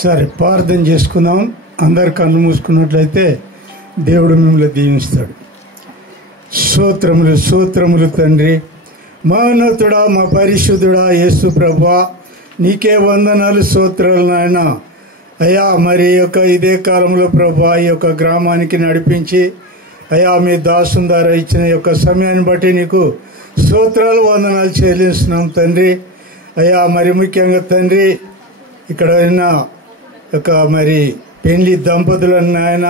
సరే, ప్రార్థన చేసుకుందాం. అందరు కళ్ళు మూసుకున్నట్లయితే దేవుడు మిమ్మల్ని దీవిస్తాడు. స్తోత్రములు స్తోత్రములు తండ్రి, మహోన్నతుడా, మా పరిశుద్ధుడా యేసు ప్రభువా, నీకే వందనాలు స్తోత్రాలు నాయన. అయ్యా, మరి ఇదే కాలంలో ప్రభువా ఈ యొక్క గ్రామానికి నడిపించి అయ్యా మీ దాసుని ద్వారా ఇచ్చిన యొక్క సమయాన్ని బట్టి నీకు స్తోత్రాలు వందనాలు చెల్లిస్తున్నాం తండ్రి. అయ్యా, మరి ముఖ్యంగా తండ్రి ఇక్కడ ఉన్న యొక్క మరి పెళ్లి దంపతులను నాయన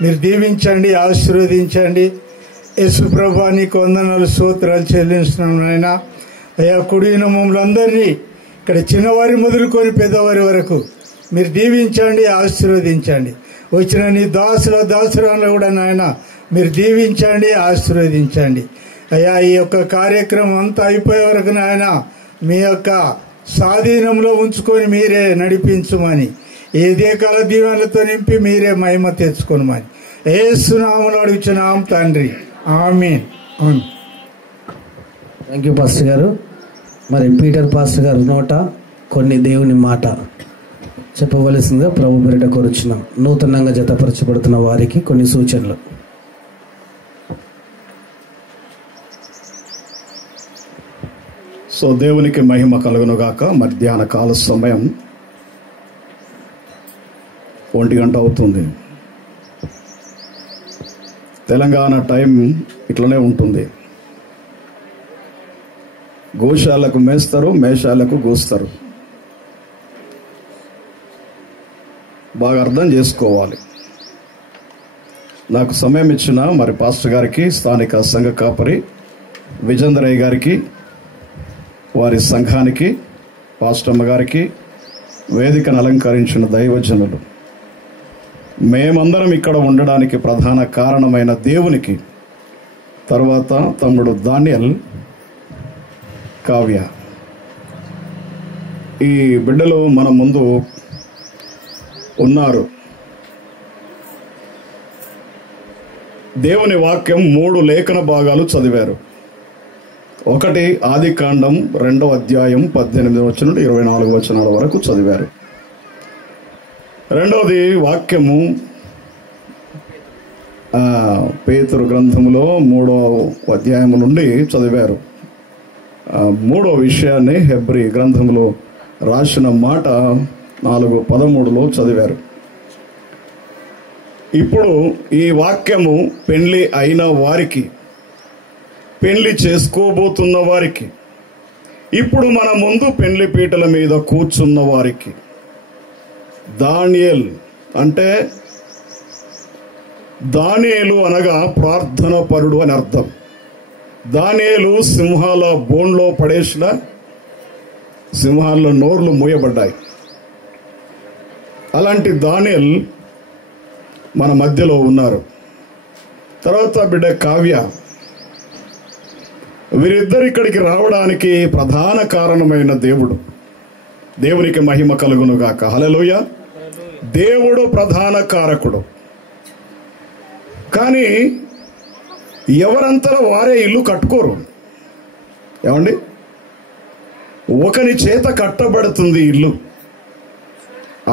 మీరు దీవించండి, ఆశీర్వదించండి. యేసు ప్రభువా నీకు వందనాలు స్తోత్రాలు చెల్లిస్తున్నాం నాయన. అయ్యా, కుడిన మమ్మల్ని అందరినీ ఇక్కడ చిన్నవారి మొదలుకొని పెద్దవారి వరకు మీరు దీవించండి, ఆశీర్వదించండి. వచ్చిన నీ దాసురాలను కూడా నాయన మీరు దీవించండి, ఆశీర్వదించండి. అయ్యా, ఈ యొక్క కార్యక్రమం అంతా అయిపోయే వరకు నాయన మీ యొక్క స్వాధీనంలో ఉంచుకొని మీరే నడిపించమని, ఏదే కాల దీవెనలతో నింపి మీరే మహిమ తెచ్చుకోనమని యేసు నామములో అడుగుచున్నాం తండ్రి, ఆమేన్. థ్యాంక్ యూ పాస్టర్ గారు. మరి పీటర్ పాస్టర్ గారు నోట కొన్ని దేవుని మాట చెప్పవలసిందిగా ప్రభు పేరిట కోరుచున్నాం. నూతనంగా జతపరచబడుతున్న వారికి కొన్ని సూచనలు. సో దేవునికి మహిమ కలుగునుగాక. మధ్యాహ్న కాల సమయం 1 గంట అవుతుంది. తెలంగాణ టైం ఇట్లనే ఉంటుంది. గోశాలకు మేస్తారు, మేషాలకు గూస్తారు. బాగా అర్థం చేసుకోవాలి. నాకు సమయం ఇచ్చిన మరి పాస్టర్ గారికి, స్థానిక సంఘ కాపరి విజేంద్రయ్య గారికి, వారి సంఘానికి, పాస్టమ్మ గారికి, వేదికను అలంకరించిన దైవజనులు, మేమందరం ఇక్కడ ఉండడానికి ప్రధాన కారణమైన దేవునికి, తర్వాత తమ్ముడు దానియల్, కావ్య, ఈ బిడ్డలు మన ముందు ఉన్నారు. దేవుని వాక్యం 3 లేఖన భాగాలు చదివారు. ఒకటి ఆదికాండం 2వ అధ్యాయం 18 వచనం నుండి 24 వచనాల వరకు చదివారు. రెండవది వాక్యము పేతురు గ్రంథములో 3వ అధ్యాయము నుండి చదివారు. 3వ విషయాన్ని హెబ్రీ గ్రంథంలో రాసిన మాట 4:13లో చదివారు. ఇప్పుడు ఈ వాక్యము పెళ్లి అయిన వారికి, పెళ్లి చేసుకోబోతున్న వారికి, ఇప్పుడు మన ముందు పెళ్లి పీటల మీద కూర్చున్న వారికి, దానియేల్ అంటే దానియేలు అనగా ప్రార్థన పరుడు అని అర్థం. దానియేలు సింహాల బోన్లో పడేసిన, సింహాల నోర్లు మూయబడ్డాయి. అలాంటి దానియేల్ మన మధ్యలో ఉన్నారు. తర్వాత బిడ్డ కావ్య, వీరిద్దరు ఇక్కడికి రావడానికి ప్రధాన కారణమైన దేవుడు. దేవునికి మహిమ కలుగును గాక. హల్లెలూయా. దేవుడు ప్రధాన కారకుడు. కానీ ఎవరంతలో వారే ఇల్లు కట్టుకోరు. ఏమండి, ఒకని చేత కట్టబడుతుంది ఇల్లు.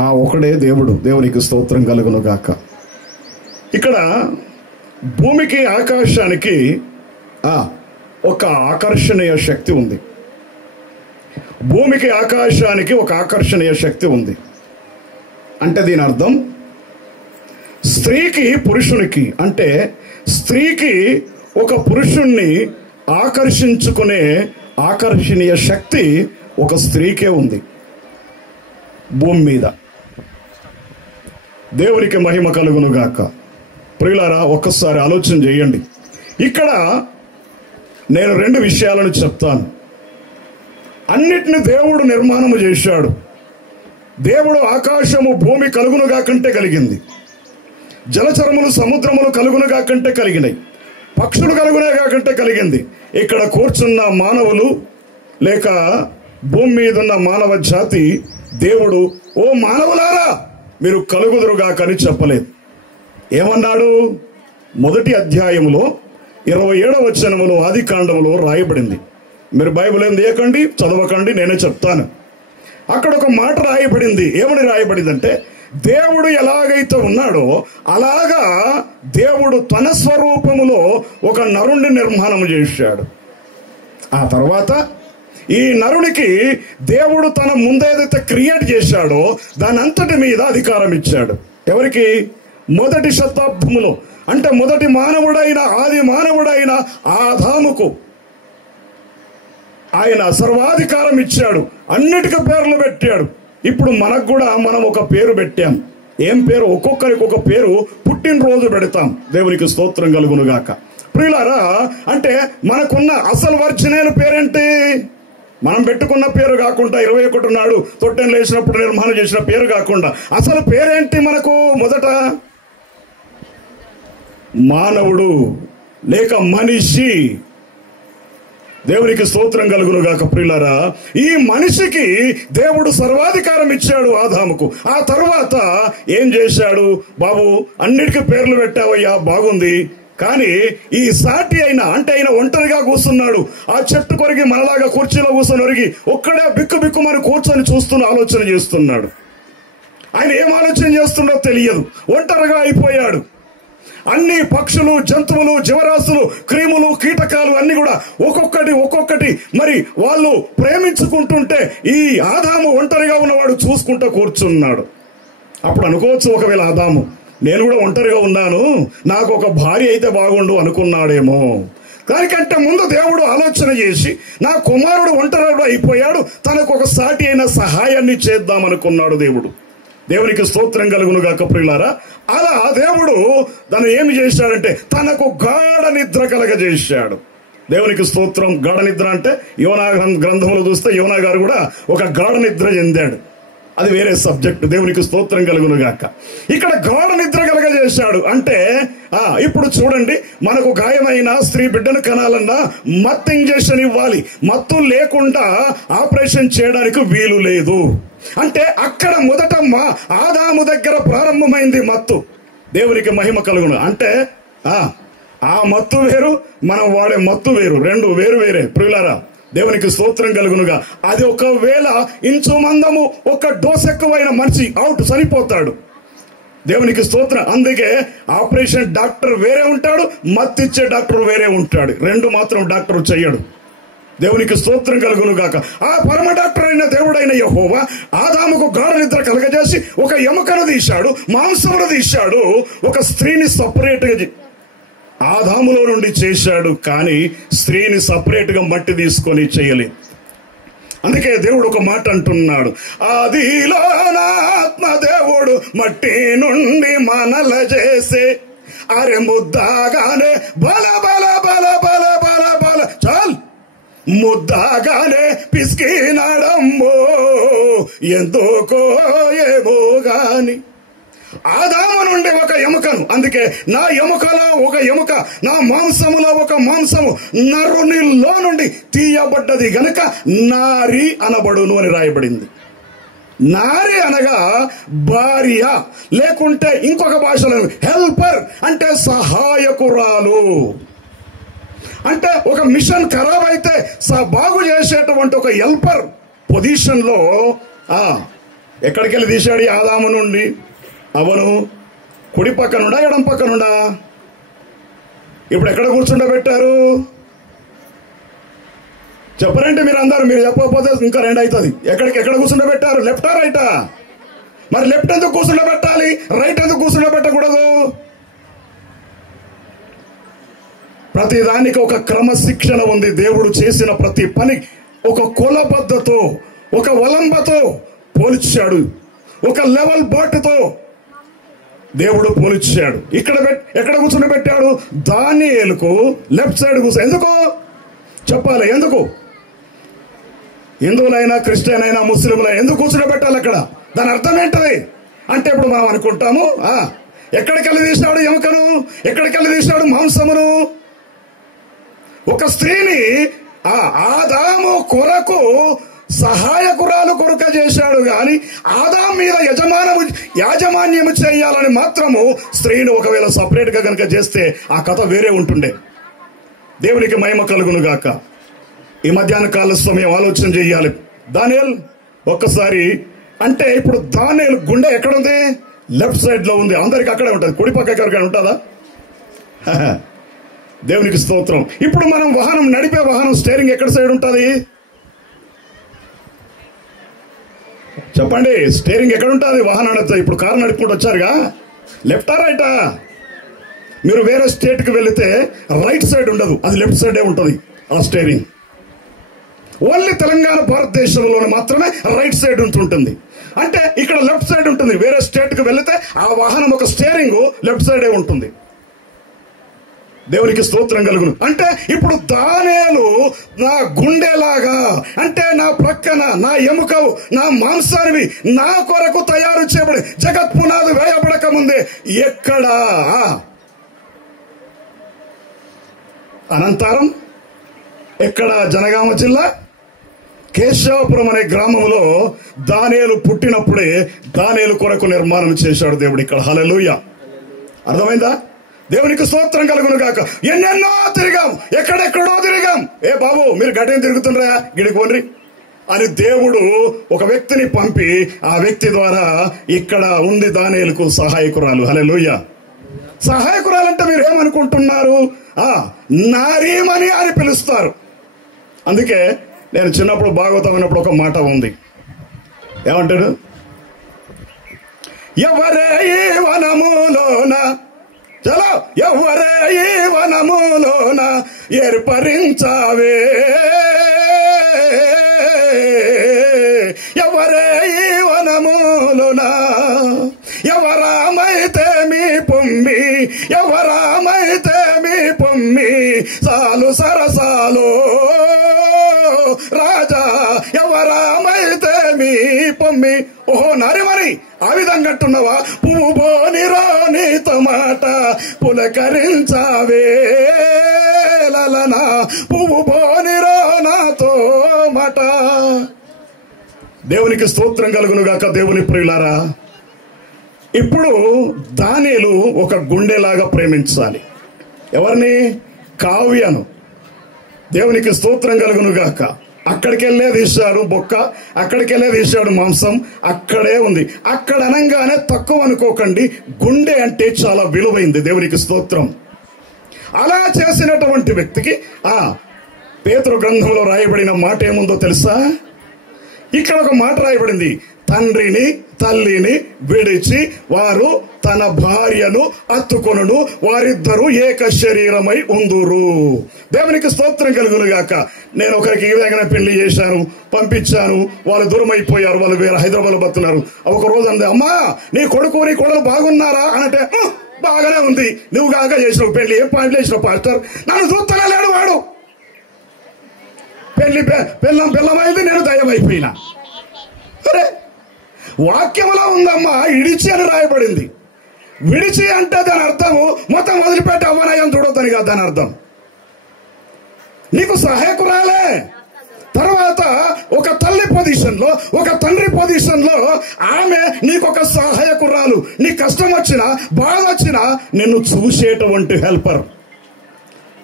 ఆ ఒకడే దేవుడు. దేవునికి స్తోత్రం కలుగును గాక. ఇక్కడ భూమికి ఆకాశానికి ఒక ఆకర్షణీయ శక్తి ఉంది. భూమికి ఆకాశానికి ఒక ఆకర్షణీయ శక్తి ఉంది. అంటే దీని అర్థం స్త్రీకి పురుషునికి, అంటే స్త్రీకి ఒక పురుషుణ్ణి ఆకర్షించుకునే ఆకర్షణీయ శక్తి ఒక స్త్రీకే ఉంది భూమి మీద. దేవునికి మహిమ కలుగును గాక. ప్రియులారా, ఒక్కసారి ఆలోచన చేయండి. ఇక్కడ నేను 2 విషయాలను చెప్తాను. అన్నిటిని దేవుడు నిర్మాణము చేశాడు. దేవుడు ఆకాశము భూమి కలుగునుగా కంటే కలిగింది, జలచరములు సముద్రములు కలుగునుగా కంటే కలిగినాయి, పక్షులు కలుగునుగా కంటే కలిగింది. ఇక్కడ కూర్చున్న మానవులు లేక భూమి మీద ఉన్న మానవ జాతి దేవుడు ఓ మానవులారా మీరు కలుగుదురుగా కని చెప్పలేదు. ఏమన్నాడు? 1వ అధ్యాయములో 27వ వచనములో ఆదికాండములో రాయబడింది. మీరు బైబిల్ ఏం తీయకండి, చదవకండి, నేనే చెప్తాను. అక్కడ ఒక మాట రాయబడింది. ఏమని రాయబడిందంటే, దేవుడు ఎలాగైతే ఉన్నాడో అలాగా దేవుడు తన స్వరూపములో ఒక నరుణ్ణి నిర్మాణం చేశాడు. ఆ తర్వాత ఈ నరునికి దేవుడు తన ముందేదైతే క్రియేట్ చేశాడో దాని అంతటి మీద అధికారం ఇచ్చాడు. ఎవరికి? మొదటి శతాబ్దములో, అంటే మొదటి మానవుడైన ఆది మానవుడైన ఆదాముకు ఆయన సర్వాధికారం ఇచ్చాడు. అన్నిటికీ పేర్లు పెట్టాడు. ఇప్పుడు మనకు కూడా మనం ఒక పేరు పెట్టాం. ఏం పేరు? ఒక్కొక్కరికి ఒక పేరు పుట్టినరోజు పెడతాం. దేవునికి స్తోత్రం కలుగునుగాక. ప్రియులారా, అంటే మనకున్న అసలు ఒరిజినల్ పేరేంటి? మనం పెట్టుకున్న పేరు కాకుండా 21 నాడు తొట్టెను లేచినప్పుడు నిర్మాణం చేసిన పేరు కాకుండా అసలు పేరేంటి మనకు? మొదట మానవుడు లేక మనిషి. దేవునికి స్తోత్రం కలుగునుగాక. ప్రియులారా, ఈ మనిషికి దేవుడు సర్వాధికారం ఇచ్చాడు ఆదాముకు. ఆ తర్వాత ఏం చేశాడు? బాబు, అన్నిటికీ పేర్లు పెట్టావయ్యా, బాగుంది, కానీ ఈ సాటి అయినా, అంటే ఆయన ఒంటరిగా కూర్చున్నాడు. ఆ చెట్టు కొరికి మనలాగా కుర్చీలో కూర్చొని ఒరిగి ఒక్కడే బిక్కు బిక్కుమని కూర్చొని చూస్తున్న ఆలోచన చేస్తున్నాడు. ఆయన ఏం ఆలోచన చేస్తుండో తెలియదు. ఒంటరిగా అయిపోయాడు. అన్ని పక్షులు, జంతువులు, జీవరాశులు, క్రిములు, కీటకాలు అన్ని కూడా ఒక్కొక్కటి మరి వాళ్ళు ప్రేమించుకుంటుంటే ఈ ఆదాము ఒంటరిగా ఉన్నవాడు చూసుకుంటూ కూర్చున్నాడు. అప్పుడు అనుకోవచ్చు, ఒకవేళ ఆదాము, నేను కూడా ఒంటరిగా ఉన్నాను, నాకు ఒక భార్య అయితే బాగుండు అనుకున్నాడేమో. దానికంటే ముందు దేవుడు ఆలోచన చేసి, నా కుమారుడు ఒంటరిగా అయిపోయాడు, తనకు ఒక సాటి అయిన సహాయాన్ని చేద్దామనుకున్నాడు దేవుడు. దేవునికి స్తోత్రం కలుగునుగాక. ప్రియులారా, అలా దేవుడు తను ఏమి చేశాడంటే తనకు గాఢ నిద్ర కలగజేశాడు. దేవునికి స్తోత్రం. గాఢ నిద్ర అంటే యోనా గ్రంథములు చూస్తే యోనా గారు కూడా ఒక గాఢ నిద్ర చెందాడు. అది వేరే సబ్జెక్ట్. దేవునికి స్తోత్రం కలుగునుగాక. ఇక్కడ గాఢ నిద్ర కలగజేశాడు అంటే ఇప్పుడు చూడండి, మనకు గాయమైన స్త్రీ బిడ్డను కనాలన్నా మత్తు ఇంజెక్షన్ ఇవ్వాలి. మత్తు లేకుండా ఆపరేషన్ చేయడానికి వీలు లేదు. అంటే అక్కడ మొదట ఆదాము దగ్గర ప్రారంభమైంది మత్తు. దేవునికి మహిమ కలుగును. అంటే ఆ మత్తు వేరు, మనం వాడే మత్తు వేరు, రెండు వేరు వేరే. ప్రియులారా, దేవునికి స్తోత్రం కలుగునుగా. అది ఒకవేళ ఇంచు మందము ఒక డోస్ ఎక్కువైన మనిషి అవుట్, చనిపోతాడు. దేవునికి స్తోత్రం. అందుకే ఆపరేషన్ డాక్టర్ వేరే ఉంటాడు, మత్తిచ్చే డాక్టర్ వేరే ఉంటాడు. రెండు మాత్రం డాక్టర్ చెయ్యడు. దేవునికి స్తోత్రం కలుగును గాక. ఆ పరమ డాక్టర్ అయిన దేవుడైన యెహోవా ఆదాముకు గాఢ నిద్ర కలగజేసి ఒక ఎముకను తీశాడు, మాంసమును తీశాడు, ఒక స్త్రీని సపరేట్ గా ఆదాములో నుండి చేశాడు. కానీ స్త్రీని సపరేట్ గా మట్టి తీసుకొని చేయలేదు. అందుకే దేవుడు ఒక మాట అంటున్నాడు, ఆదిలో నా ఆత్మ దేవుడు మట్టి నుండి మనల చేసే అరే ముద్దాగానే బల బల బల బల బల బల చాల్ ముద్దాగానే పిసికినాడమ్మో ఎందుకో ఏమో గాని ఆదాము నుండి ఒక ఎముకను, అందుకే నా ఎముకలో ఒక ఎముక, నా మాంసములో ఒక మాంసము నరునిలో నుండి తీయబడ్డది గనుక నారి అనబడును అని రాయబడింది. నారి అనగా భార్య, లేకుంటే ఇంకొక భాషలో హెల్పర్ అంటే సహాయకురాలు. అంటే ఒక మిషన్ ఖరాబ్ అయితే బాగు చేసేటువంటి ఒక హెల్పర్ పొజిషన్ లో ఎక్కడికి వెళ్ళి తీశాడు ఆదాము నుండి? అవను కుడి పక్కనుండా ఎడం పక్కనుండా? ఇప్పుడు ఎక్కడ కూర్చుండబెట్టారు చెప్పరంటే మీరు అందరు, మీరు చెప్పకపోతే ఇంకా రెండు అవుతుంది. ఎక్కడ కూర్చుండబెట్టారు? లెఫ్టా రైటా? మరి లెఫ్ట్ ఎందుకు కూర్చుండబెట్టాలి, రైట్ ఎందుకు కూర్చుండబెట్టకూడదు? ప్రతి దానికి ఒక క్రమశిక్షణ ఉంది. దేవుడు చేసిన ప్రతి పని ఒక కొలబద్దతో, ఒక వలంబతో పోల్చాడు, ఒక లెవెల్ బాటుతో దేవుడు పోల్చాడు. ఎక్కడ కూర్చుని పెట్టాడు? దానియేలుకు లెఫ్ట్ సైడ్ కూర్చో. ఎందుకు చెప్పాలి? ఎందుకు? హిందువులైనా, క్రిస్టియన్ అయినా, ముస్లింలైనా ఎందుకు కూర్చుని పెట్టాలి అక్కడ? దాని అర్థం ఏంటది అంటే ఇప్పుడు మనం అనుకుంటాము, ఎక్కడికెళ్ళి తీసినాడు ఎముకను, ఎక్కడికెళ్ళి తీసినాడు మాంసమును? ఒక స్త్రీని ఆదాము కొరకు సహాయకురాలు కొరక చేశాడు గాని ఆదాం మీద యాజమాన్యము చేయాలని మాత్రము స్త్రీని ఒకవేళ సపరేట్ గా కనుక చేస్తే ఆ కథ వేరే ఉంటుండే. దేవునికి మహిమ కలుగును గాక. ఈ మధ్యాహ్న కాల సమయం ఆలోచన చేయాలి. దానియేల్ ఒక్కసారి అంటే ఇప్పుడు దానియేలు గుండె ఎక్కడుంది? లెఫ్ట్ సైడ్ లో ఉంది. అందరికి అక్కడే ఉంటుంది. కుడి పక్క ఎవరికైనా ఉంటుందా? దేవునికి స్తోత్రం. ఇప్పుడు మనం వాహనం నడిపే వాహనం స్టీరింగ్ ఎక్కడ సైడ్ ఉంటుంది? చెప్పండి, స్టీరింగ్ ఎక్కడ ఉంటుంది? వాహనం నడుపుతా ఇప్పుడు కారు నడుపుకుంటూ వచ్చారుగా, లెఫ్టా రైటా? మీరు వేరే స్టేట్ కి వెళితే రైట్ సైడ్ ఉండదు, అది లెఫ్ట్ సైడే ఉంటుంది ఆ స్టీరింగ్. ఓన్లీ తెలంగాణ భారతదేశంలో మాత్రమే రైట్ సైడ్ ఉంటుంది. అంటే ఇక్కడ లెఫ్ట్ సైడ్ ఉంటుంది. వేరే స్టేట్ కి వెళితే ఆ వాహనం ఒక స్టీరింగ్ లెఫ్ట్ సైడే ఉంటుంది. దేవునికి స్తోత్రం కలుగును. అంటే ఇప్పుడు దానియేలు నా గుండెలాగా, అంటే నా ప్రక్కన, నా ఎముకవు, నా మాంసానివి నా కొరకు తయారు చేయబడి జగత్ పునాది వేయబడక ముందే ఎక్కడ అనంతరం, ఎక్కడ? జనగామ జిల్లా కేశవాపురం అనే గ్రామంలో దానియేలు పుట్టినప్పుడే దానియేలు కొరకు నిర్మాణం చేశాడు దేవుడు ఇక్కడ. హల్లెలూయా. అర్థమైందా? దేవునికి స్తోత్రం కలుగును గాక. ఎన్నెన్నో తిరిగాం, ఎక్కడెక్కడో తిరిగాం. ఏ బాబు మీరు గడ్డేం తిరుగుతుండ్రా, గిడికోండ్రి అని దేవుడు ఒక వ్యక్తిని పంపి ఆ వ్యక్తి ద్వారా ఇక్కడ ఉంది దానియేలుకు సహాయకురాలు. హల్లెలూయా. సహాయకురాలంటే మీరు ఏమనుకుంటున్నారు? నారీమణి అని పిలుస్తారు. అందుకే నేను చిన్నప్పుడు భాగవతం అన్నప్పుడు ఒక మాట ఉంది, ఏమంటాడు? ఎవరే ఈ వనములోన, చలో ఎవరే ఈ వనములోన ఏర్పరించావే, ఎవరే ఈ వనములోన, ఎవరామైతే మీ పొమ్మి, ఎవరామైతే మీ పొమ్మి, సాలు సరసాలు రాజా, ఎవరామైతే మీ పొమ్మి. ఓహో నారిమణి, ఆ విధంగా అంటున్నావా? పువ్వు బోనిరో నీతో మాట పులకరించావే లలనా, పువ్వు బోనిరో నాతో మాట. దేవునికి స్తోత్రం కలుగును గాక. దేవుని ప్రియులారా, ఇప్పుడు దానియేలు ఒక గుండెలాగా ప్రేమించాలి. ఎవరిని? కావ్యను. దేవునికి స్తోత్రం కలుగును గాక. అక్కడికెళ్ళే తీశాడు బొక్క, అక్కడికెళ్ళే తీశాడు మాంసం, అక్కడే ఉంది. అక్కడ అనగానే తక్కువ అనుకోకండి, గుండె అంటే చాలా విలువైంది. దేవునికి స్తోత్రం. అలా చేసినటువంటి వ్యక్తికి పేతురు గ్రంథంలో రాయబడిన మాట ఏముందో తెలుసా? ఇక్కడ ఒక మాట రాయబడింది, తండ్రిని తల్లిని విడిచి వారు తన భార్యను అత్తుకొనును, వారిద్దరూ ఏక శరీరమై ఉందురు. దేవునికి స్తోత్రం కలుగును గాక. నేను ఒకరికి ఈ విధంగా పెళ్లి చేశాను, పంపించాను, వాళ్ళు దూరం అయిపోయారు, వాళ్ళు వేరే హైదరాబాద్ లో బతున్నారు. ఒక రోజు అంది, అమ్మా నీ కొడుకు నీ కొడలు బాగున్నారా అంటే, బాగానే ఉంది, నువ్వు కాక చేసినావు పెళ్లి, ఏం పాయింట్లు వేసినావు పాస్టర్, నన్ను చూస్తూనే లేడు వాడు, పెళ్లి బెల్లమైంది, నేను దయ్యమైపోయినా. అరే వాక్యంలో ఉందమ్మా, ఇడిచి అని రాయబడింది. విడిచి అంటే దాని అర్థము మొత్తం వదిలిపెట్టి అవ్వనయం చూడొద్దని కాదు దాని అర్థం. నీకు సహాయకురాలే, తర్వాత ఒక తల్లి పొజిషన్ లో, ఒక తండ్రి పొజిషన్ లో ఆమె నీకొక సహాయకురాలు. నీ కష్టం వచ్చినా బాధ వచ్చినా నిన్ను చూసేటువంటి హెల్పర్.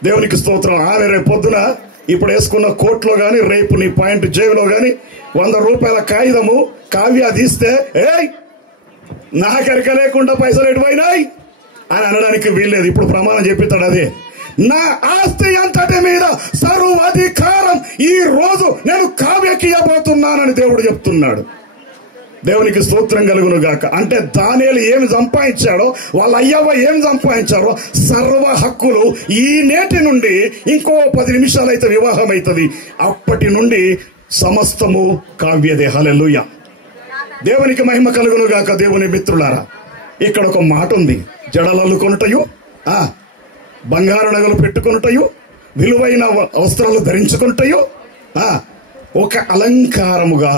దేవునికి స్తోత్రం. ఆమె రేపు పొద్దున ఇప్పుడు వేసుకున్న కోట్లో గాని, రేపు నీ పాయింట్ జేబులో గాని 100 రూపాయల కాగితము కావ్య తీస్తే, ఏయ్ నాకెరక లేకుండా పైసలు ఎటుపోయినాయి అని అనడానికి వీల్లేదు. ఇప్పుడు ప్రమాణం చెప్పిస్తాడు, అదే నా ఆస్తి అంతటి మీద సర్వాధికారం ఈ రోజు నేను కావ్యకి ఇవ్వబోతున్నానని దేవుడు చెప్తున్నాడు. దేవునికి స్తోత్రం కలుగును గాక. అంటే దానియేలు ఏమి సంపాదించాడో, వాళ్ళ అయ్యవ్వ ఏం సంపాదించారో సర్వ హక్కులు ఈ నేటి నుండి ఇంకో 10 నిమిషాలు అయితే వివాహం అవుతుంది, అప్పటి నుండి సమస్తము కావ్యదే. హల్లెలూయా. దేవునికి మహిమ కలుగును గాక. దేవుని మిత్రులారా, ఇక్కడ ఒక మాట ఉంది, జడలల్లు కొనుటయు, బంగారు నగలు పెట్టుకొనుటయు, విలువైన వస్త్రాలు ధరించుకుంటయు ఒక అలంకారముగా.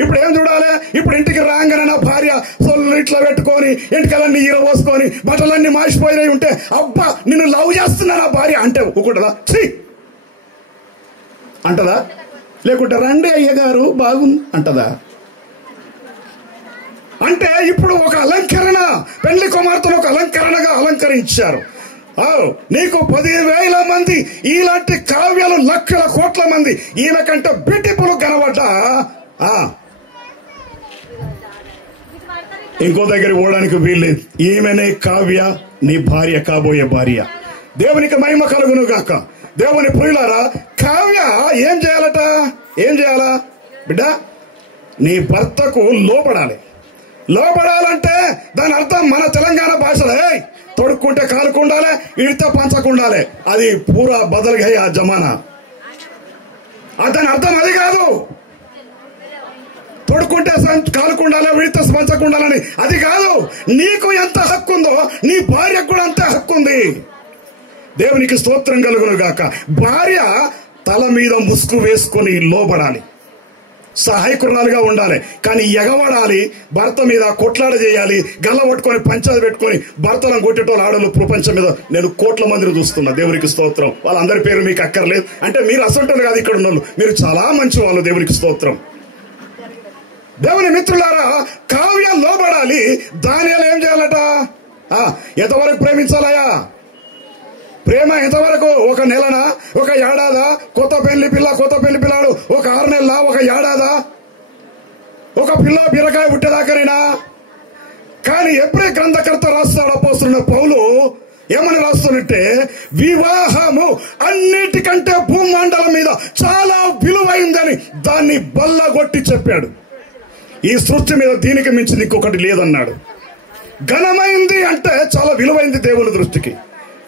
ఇప్పుడు ఏం చూడాలి? ఇప్పుడు ఇంటికి రాగానే నా భార్య సొల్లు ఇట్లా పెట్టుకొని, ఇంటికలన్నీ ఈరబోసుకొని, బట్టలన్నీ మాసిపోయినాయి ఉంటే, అబ్బా నిన్ను లవ్ చేస్తున్నా నా భార్య అంటే ఒకటదా? ఛీ అంటదా? లేకుంటే రండి అయ్యగారు బాగుంది అంటదా? అంటే ఇప్పుడు ఒక అలంకరణ, పెళ్లి కుమార్తెను ఒక అలంకరణగా అలంకరించారు. నీకు 10,000 మంది ఇలాంటి కావ్యాలు, లక్షల కోట్ల మంది ఈమె కంటే బ్యూటిఫుల్ కనబడ్డా ఇంకో దగ్గర పోవడానికి వీల్లేదు. ఈమెనే కావ్య, నీ భార్య, కాబోయే భార్య. దేవునికి మహిమ కలుగును గాక. దేవుని ప్రియులారా, కావ్య ఏం చేయాలట? ఏం చేయాలా బిడ్డ? నీ భర్తకు లోపడాలి. లోపడాలంటే దాని అర్థం మన తెలంగాణ భాషలో తొడుక్కుంటే కాలుకుండాలి, ఇడితే పంచకుండాలి. అది పూరా బదలుగా ఆ జమానా. దాని అర్థం అది కాదు. తొడుక్కుంటే కాలుకుండాలి, విడితే పంచకుండాలని అది కాదు. నీకు ఎంత హక్కు ఉందో నీ భార్యకు కూడా అంతే హక్కు ఉంది. దేవునికి స్తోత్రం కలుగును గాక. భార్య తల మీద ముసుగు వేసుకొని లోబడాలి, సహాయకురాలుగా ఉండాలి. కానీ ఎగవడాలి, భర్త మీద కొట్లాడ చేయాలి, గల్ల పట్టుకొని పంచాలు పెట్టుకొని భర్తలను కొట్టేటోళ్ళు ఆడలు ప్రపంచం మీద నేను కోట్ల మందిని చూస్తున్నా. దేవునికి స్తోత్రం. వాళ్ళందరి పేరు మీకు అక్కర్లేదు. అంటే మీరు అసంటోళ్ళు కాదు, ఇక్కడ ఉన్న మీరు చాలా మంచి వాళ్ళు. దేవునికి స్తోత్రం. దేవుని మిత్రులారా, కావ్య లోబడాలి. దానియాలు ఏం చేయాలట? ఎంతవరకు ప్రేమించాలయా? ప్రేమ ఎంతవరకు? ఒక నెలనా? ఒక ఏడాదా? కొత్త పెళ్లి పిల్లాడు ఒక 6 నెలలా? ఒక ఏడాదా? ఒక పిల్ల బీరకాయ పుట్టేదాకనేనా? కానీ ఎప్పుడే గ్రంథకర్త రాస్తాడు అపోస్తలుడైన పౌలు ఏమని రాస్తున్నట్టే, వివాహము అన్నిటికంటే భూమండలం మీద చాలా విలువైందని దాన్ని బల్లగొట్టి చెప్పాడు. ఈ సృష్టి మీద దీనికి మించింది ఇంకొకటి లేదన్నాడు. ఘనమైంది అంటే చాలా విలువైంది దేవుని దృష్టికి.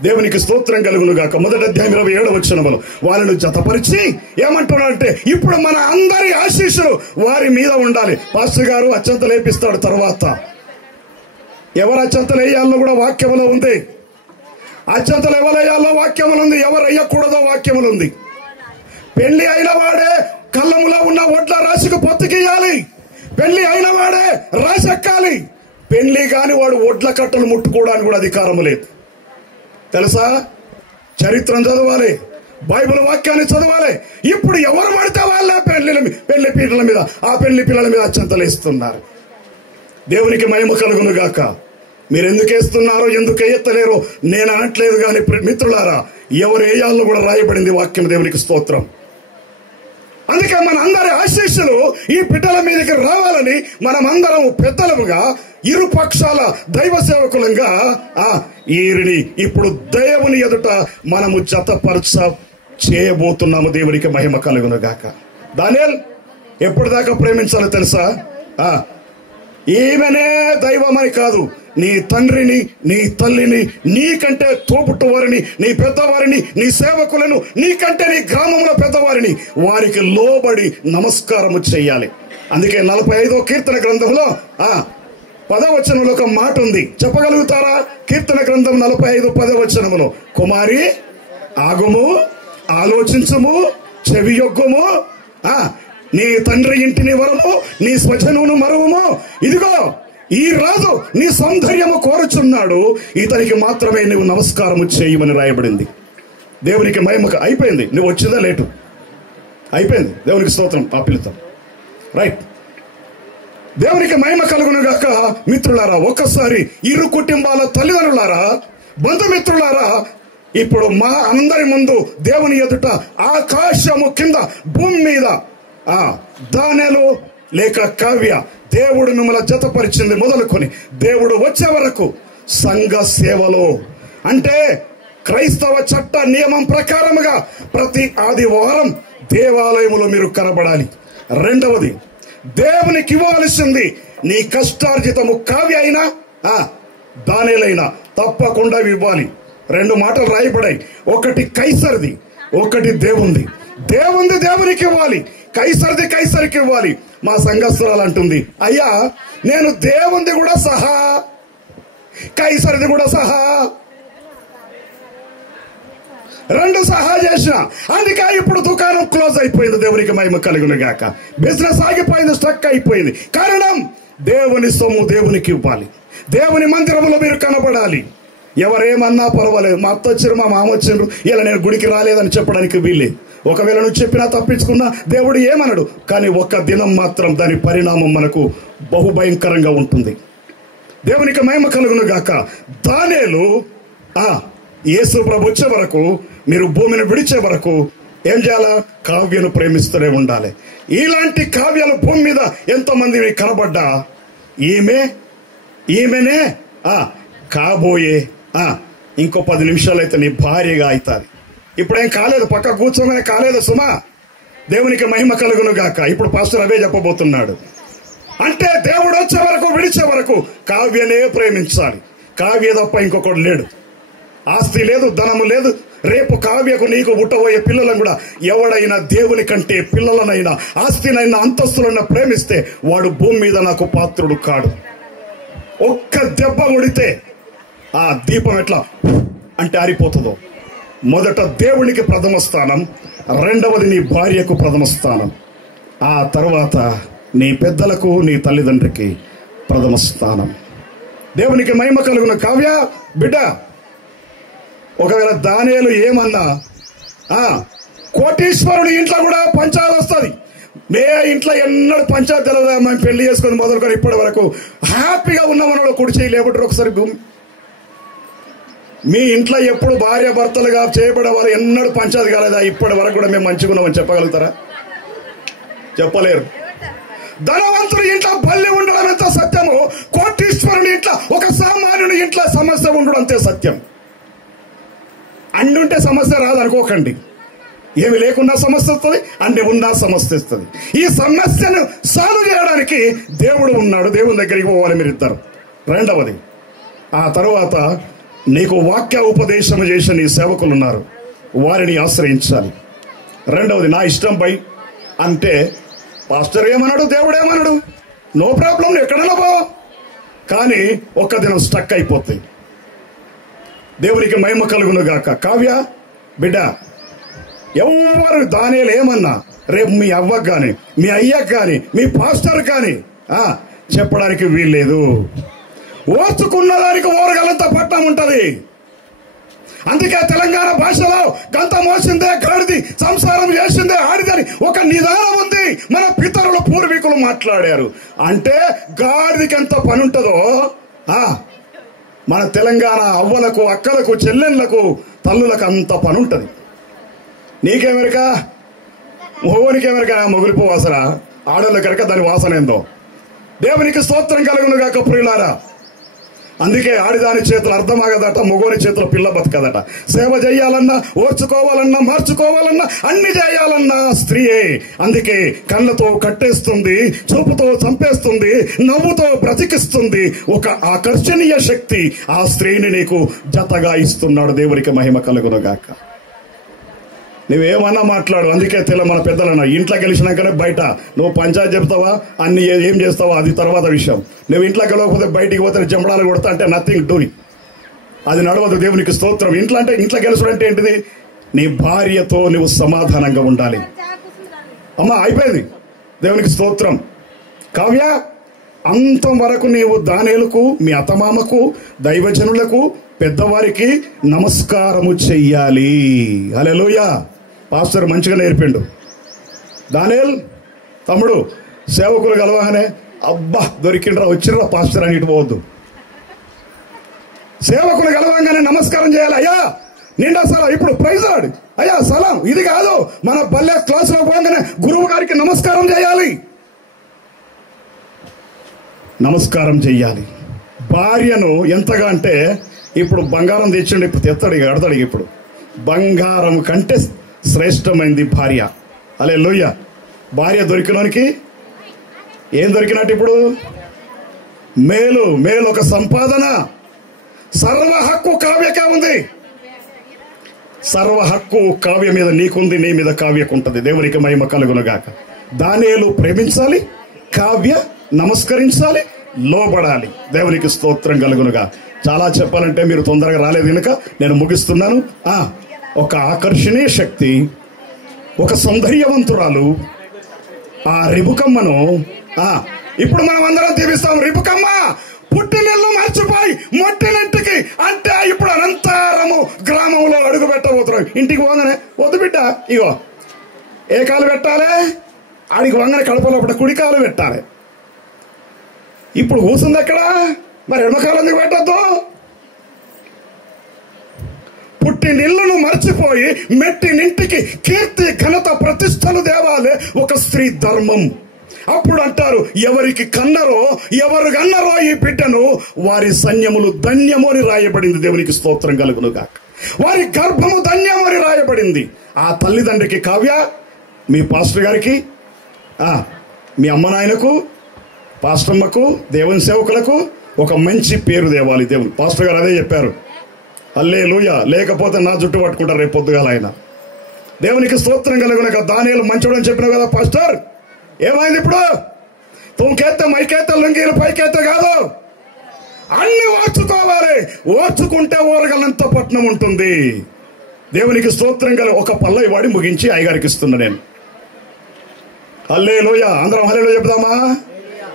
దేవునికి స్తోత్రం కలుగును గాక. 1వ అధ్యాయం 27వ వచనములో వాళ్ళను జతపరిచి ఏమంటున్నాడంటే, ఇప్పుడు మన అందరి ఆశీస్సులు వారి మీద ఉండాలి. పాస్టర్ గారు అత్యంతలు వేపిస్తాడు. తర్వాత ఎవరు అత్యంతలు వేయాలో కూడా వాక్యములో ఉంది. అత్యంతలు ఎవరు వేయాలో వాక్యములు ఉంది, ఎవరు వేయకూడదో వాక్యములు ఉంది. పెళ్లి అయిన వాడే కళ్ళములో ఉన్న ఒడ్ల రాశికి పొత్తుకియాలి. పెళ్లి అయిన వాడే రాశెక్కాలి. పెళ్లి కాని వాడు ఒడ్ల కట్టలు ముట్టుకోవడానికి కూడా అధికారం లేదు. తెలుసా? చరిత్రను చదవాలి, బైబిల్ వాక్యాన్ని చదవాలి. ఇప్పుడు ఎవరు పడితే వాళ్ళే పెళ్లి పీటల మీద, ఆ పెళ్లి పిల్లల మీద అత్యంతలు వేస్తున్నారు. దేవునికి మహిమ కలుగును గాక. మీరు ఎందుకు వేస్తున్నారో, ఎందుకు వేయత్తలేరో నేను అనట్లేదు. కానీ మిత్రులారా, ఎవరు వేయాలో కూడా రాయబడింది వాక్యం. దేవునికి స్తోత్రం. అందుకే మన అందరి ఆశీస్సులు ఈ బిడ్డల మీదకి రావాలని మనమందరం పెద్దలముగా, ఇరు పక్షాల దైవ సేవకులంగా ఈరిని ఇప్పుడు దేవుని ఎదుట మనము జతపరచ చేయబోతున్నాము. దేవునికి మహిమ కలుగును గాక. దానియేల్ ఎప్పటిదాకా ప్రేమించాలో తెలుసా? ఈమెనే దైవమని కాదు, నీ తండ్రిని, నీ తల్లిని, నీకంటే తోపుట్టు వారిని, నీ పెద్దవారిని, నీ సేవకులను, నీకంటే నీ గ్రామంలో పెద్దవారిని, వారికి లోబడి నమస్కారము చెయ్యాలి. అందుకే 45వ కీర్తన గ్రంథంలో 10వ వచనంలో ఒక మాట ఉంది. చెప్పగలుగుతారా? కీర్తన గ్రంథం 45 10వ వచనములో, కుమారి ఆగుము, ఆలోచించుము, చెవియొగ్గుము, నీ తండ్రి ఇంటిని వరము, నీ స్వజనును మరువుము. ఇదిగో ఈ రాజు నీ సౌందర్యము కోరుచున్నాడు, ఇతనికి మాత్రమే నువ్వు నమస్కారము చేయమని రాయబడింది. దేవునికి మహిమ. అయిపోయింది. నువ్వు వచ్చిందా లేటు? అయిపోయింది. దేవునికి స్తోత్రం. పాపిలుతాం. రైట్. దేవునికి మహిమ కలుగును గాక. మిత్రులారా, ఒక్కసారి ఇరు కుటుంబాల తల్లిదండ్రులారా, బంధుమిత్రులారా, ఇప్పుడు మా అందరి ముందు దేవుని ఎదుట ఆకాశము కింద భూమి మీద దానియేలు లేక కావ్య, దేవుడు మిమ్మల్ని జతపరిచింది మొదలుకొని దేవుడు వచ్చే వరకు సంఘ సేవలో, అంటే క్రైస్తవ చట్ట నియమం ప్రకారముగా ప్రతి ఆదివారం దేవాలయములో మీరు కనబడాలి. రెండవది, దేవునికి ఇవ్వాల్సింది నీ కష్టార్జితము కావ్య అయినా దానియేలైనా తప్పకుండా ఇవ్వాలి. 2 మాటలు రాయబడాయి. ఒకటి కైసరిది, ఒకటి దేవుంది. దేవునికి ఇవ్వాలి, కైసరికి ఇవ్వాలి. మా సంఘస్థురాలు అంటుంది, అయ్యా నేను దేవుంది కూడా సహా, కైసరిది కూడా సహా, 2 సహా చేసిన. అందుకే ఇప్పుడు దుకాణం క్లోజ్ అయిపోయింది. దేవునికి మహిమ కలుగును గాక. బిజినెస్ ఆగిపోయింది, స్ట్రక్ అయిపోయింది. కారణం దేవుని సొమ్ము దేవునికి ఇవ్వాలి. దేవుని మందిరంలో మీరు కనబడాలి. ఎవరేమన్నా పర్వాలేదు, మా అత్త వచ్చారు, మా మామ వచ్చారు, ఇలా నేను గుడికి రాలేదని చెప్పడానికి వీల్లేదు. ఒకవేళ నువ్వు చెప్పినా తప్పించుకున్నా దేవుడు ఏమనడు. కానీ ఒక్క దినం మాత్రం దాని పరిణామం మనకు బహుభయంకరంగా ఉంటుంది. దేవునికి మహిమ కలుగును గాక. దానియేలు యేసు ప్రభు వచ్చే వరకు, మీరు భూమిని విడిచే వరకు ఏం చేయాలా? కావ్యను ప్రేమిస్తూనే ఉండాలి. ఇలాంటి కావ్యాలు భూమి మీద ఎంతో మంది కనబడ్డా ఈమె ఈమెనే కాబోయే ఇంకో 10 నిమిషాలు అయితే నీ భార్యగా అవుతాది. ఇప్పుడేం కాలేదు, పక్క కూర్చోగానే కాలేదు సుమా. దేవునికి మహిమ కలుగును గాక. ఇప్పుడు పాస్టర్ అవే చెప్పబోతున్నాడు. అంటే దేవుడు వచ్చే వరకు, విడిచే వరకు కావ్యనే ప్రేమించాలి. కావ్య తప్ప ఇంకొకడు లేడు. ఆస్తి లేదు, ధనము లేదు. రేపు కావ్యకు నీకు పుట్టబోయే పిల్లలను కూడా ఎవడైనా దేవుని కంటే పిల్లలనైనా ఆస్తినైనా అంతస్తులైనా ప్రేమిస్తే వాడు భూమి మీద నాకు పాత్రుడు కాడు. ఒక్క దెబ్బ కొడితే ఆ దీపం ఎట్లా అంటే ఆరిపోతుందో. మొదట దేవునికి ప్రథమ స్థానం, రెండవది నీ భార్యకు ప్రథమ స్థానం, ఆ తర్వాత నీ పెద్దలకు, నీ తల్లిదండ్రికి ప్రథమ స్థానం. దేవునికి మహిమ కలుగున. కావ్య బిడ్డ, ఒకవేళ దానియేలు ఏమన్నా కోటీశ్వరుడి ఇంట్లో కూడా పంచాయతీ వస్తుంది. నే ఇంట్లో ఎన్నడూ పంచాయతీ తెలదా, మేము పెళ్లి చేసుకుని మొదలుకొని ఇప్పటి వరకు హ్యాపీగా ఉన్నామన్నాడు. కుడి చేయి లేబట్టారు ఒకసారి. మీ ఇంట్లో ఎప్పుడు భార్య భర్తలుగా చేయబడే వాళ్ళు ఎన్నడూ పంచాయతీ కాలేదా? ఇప్పటి వరకు కూడా మేము మంచిగా ఉన్నామని చెప్పగలుగుతారా? చెప్పలేరు. ధనవంతుడి ఇంట్లో బల్లి ఉండడం ఎంత సత్యమో, కోటీశ్వరుని ఇంట్లో, ఒక సామాన్యుని ఇంట్లో సమస్య ఉండడం అంతే సత్యం. అన్ని ఉంటే సమస్య రాదు అనుకోకండి. ఏమి లేకున్నా సమస్య వస్తుంది, అన్ని ఉన్నా సమస్య వస్తుంది. ఈ సమస్యను సాల్వ్ చేయడానికి దేవుడు ఉన్నాడు. దేవుని దగ్గరికి పోవాలి మీరిద్దరు. రెండవది, ఆ తర్వాత నీకు వాక్య ఉపదేశం చేసిన నీ సేవకులు ఉన్నారు, వారిని ఆశ్రయించాలి. రెండవది, నా ఇష్టం పై అంటే పాస్టర్ ఏమన్నాడు, దేవుడు ఏమన్నాడు, నో ప్రాబ్లం, ఎక్కడైనా పో. కానీ ఒక్క దినం స్టక్ అయిపోతాయి. దేవునికి మహిమ కలుగును గాక. కావ్య బిడ్డ, ఎవరు దానియేలు ఏమన్నా రేపు మీ అవ్వకు కానీ, మీ అయ్యకు కానీ, మీ పాస్టర్ కానీ చెప్పడానికి వీల్లేదు. ఓర్చుకున్న దానికి ఓరగలంత పట్టం ఉంటది. అందుకే తెలంగాణ భాషలో గంత మోసిందే గాడిది, సంసారం చేసిందే ఆడిదని ఒక నిదానం ఉంది. మన పితరుల పూర్వీకులు మాట్లాడారు. అంటే గాడిదికి ఎంత పని ఉంటుందో మన తెలంగాణ అవ్వలకు, అక్కలకు, చెల్లెళ్లకు, తల్లులకు అంత పని ఉంటుంది. నీకెమెరికా, మొగోనికెమెరికా, మొగులిపో వాసన, ఆడోళ్ళ కనుక దాని వాసన ఏందో. దేవునికి స్తోత్రం కలుగును గాక ప్రియులారా. అందుకే ఆడిదాని చేతులు అర్థమాగదట, మొగోని చేతుల పిల్ల బతకదట. సేవ చేయాలన్నా, ఓర్చుకోవాలన్నా, మార్చుకోవాలన్నా, అన్ని చేయాలన్నా స్త్రీయే. అందుకే కళ్ళతో కట్టేస్తుంది, చూపుతో చంపేస్తుంది, నవ్వుతో బ్రతికిస్తుంది. ఒక ఆకర్షణీయ శక్తి ఆ స్త్రీని నీకు జతగా ఇస్తున్నాడు. దేవునికి మహిమ కలుగునుగాక. నువ్వేమన్నా మాట్లాడు. అందుకే మన పెద్దలన్నా ఇంట్లో గెలిచినాకనే బయట నువ్వు పంచాయతీ చెప్తావా, అన్ని ఏం చేస్తావా అది తర్వాత విషయం. నువ్వు ఇంట్లో గెలవకపోతే బయటికి పోతే జంబడాలు కొడతా అంటే నథింగ్ డూయింగ్, అది నడవదు. దేవునికి స్తోత్రం. ఇంట్లో అంటే ఇంట్లో గెలుచుడు అంటే ఏంటిది? నీ భార్యతో నువ్వు సమాధానంగా ఉండాలి. అమ్మా అయిపోయింది. దేవునికి స్తోత్రం. కావ్య, అంతం వరకు నీవు దానియేలుకు, మీ అత్తమామకు, దైవజనులకు, పెద్దవారికి నమస్కారము చెయ్యాలి. హల్లెలూయా. పాస్టర్ మంచిగా నేర్పిండు. దానియేల్ తమ్ముడు, సేవకులు కలవగానే అబ్బా దొరికిండ్రా, వచ్చిండ్రా పాస్టర్ అని ఇటు పోవద్దు. సేవకులు కలవగానే నమస్కారం చేయాలి. అయ్యా నిండా సలాం, ఇప్పుడు ప్రైజాడ్, అయ్యా సలాం, ఇది కాదు. మన బల్లె క్లాసులో పోగానే గురువు గారికి నమస్కారం చేయాలి. నమస్కారం చెయ్యాలి. భార్యను ఎంతగా అంటే, ఇప్పుడు బంగారం తెచ్చండి, ఇప్పుడు తెస్తాడు, ఇక కడతాడు. ఇప్పుడు బంగారం కంటే శ్రేష్టమైంది భార్య. హల్లెలూయా. భార్య దొరికినోనికి ఏం దొరికినట్టు? ఇప్పుడు మేలు, మేలు ఒక సంపాదన. సర్వ హక్కు కావ్యకే ఉంది. సర్వ హక్కు కావ్య మీద నీకుంది, నీ మీద కావ్యకు ఉంటుంది. దేవునికి మహిమ కలుగునుగాక. దానియేలు ప్రేమించాలి, కావ్య నమస్కరించాలి, లోబడాలి. దేవునికి స్తోత్రం కలుగునుగా. చాలా చెప్పాలంటే మీరు తొందరగా రాలేదు కనుక నేను ముగిస్తున్నాను. ఒక ఆకర్షణీయ శక్తి, ఒక సౌందర్యవంతురాలు ఆ రిబుకమ్మను ఇప్పుడు మనం అందరం దీవిస్తాం. రిబుకమ్మ పుట్టినిల్లు మర్చిపోయి మొట్టినింటికి అంటే ఇప్పుడు అనంతరము గ్రామంలో అడుగు పెట్టబోతున్నాం. ఇంటికి పోగానే వద్దు బిడ్డ, ఇగో ఏ కాలు పెట్టాలి, ఆడికి వంగనే కడపలోపల కుడి కాలు పెట్టాలి. ఇప్పుడు కూర్చుంది ఎక్కడ, మరి ఎడమకాలం ఎందుకు పెట్టద్దు? పుట్టినిల్లును మర్చిపోయి మెట్టినింటికి కీర్తి, ఘనత, ప్రతిష్టలు దేవాలే ఒక స్త్రీ ధర్మం. అప్పుడు అంటారు, ఎవరికి కన్నరో ఎవరు కన్నరో ఈ బిడ్డను వారి సైన్యములు ధన్యము అని రాయబడింది. దేవునికి స్తోత్రం కలుగును గాక. వారి గర్భము ధన్యము అని రాయబడింది. ఆ తల్లిదండ్రికి కావ్య, మీ పాస్టర్ గారికి, మీ అమ్మ నాయనకు, పాస్టమ్మకు, దేవుని సేవకులకు ఒక మంచి పేరు తేవాలి. దేవుని పాస్టర్ గారు అదే చెప్పారు. హల్లెలూయా. లేకపోతే నా జుట్టు పట్టుకుంటారు రేపు పొద్దుగాల ఆయన. దేవునికి స్తోత్రం కలుగునక. దానియేలు మంచోడు అని చెప్పినావు కదా పాస్టర్, ఏమైంది ఇప్పుడు? తుంకెత్త మైకెత్త లుంగీలు పైకెత్త కాదు, అన్ని ఓర్చుకోవాలి. ఓర్చుకుంటే ఓరగలంత పట్నం ఉంటుంది. దేవునికి స్తోత్రం కల. ఒక పల్లవి వాడి ముగించి అయ్యగారికి ఇస్తున్నా నేను. హల్లెలూయా. అందరం హల్లెలూయా చెప్దామా?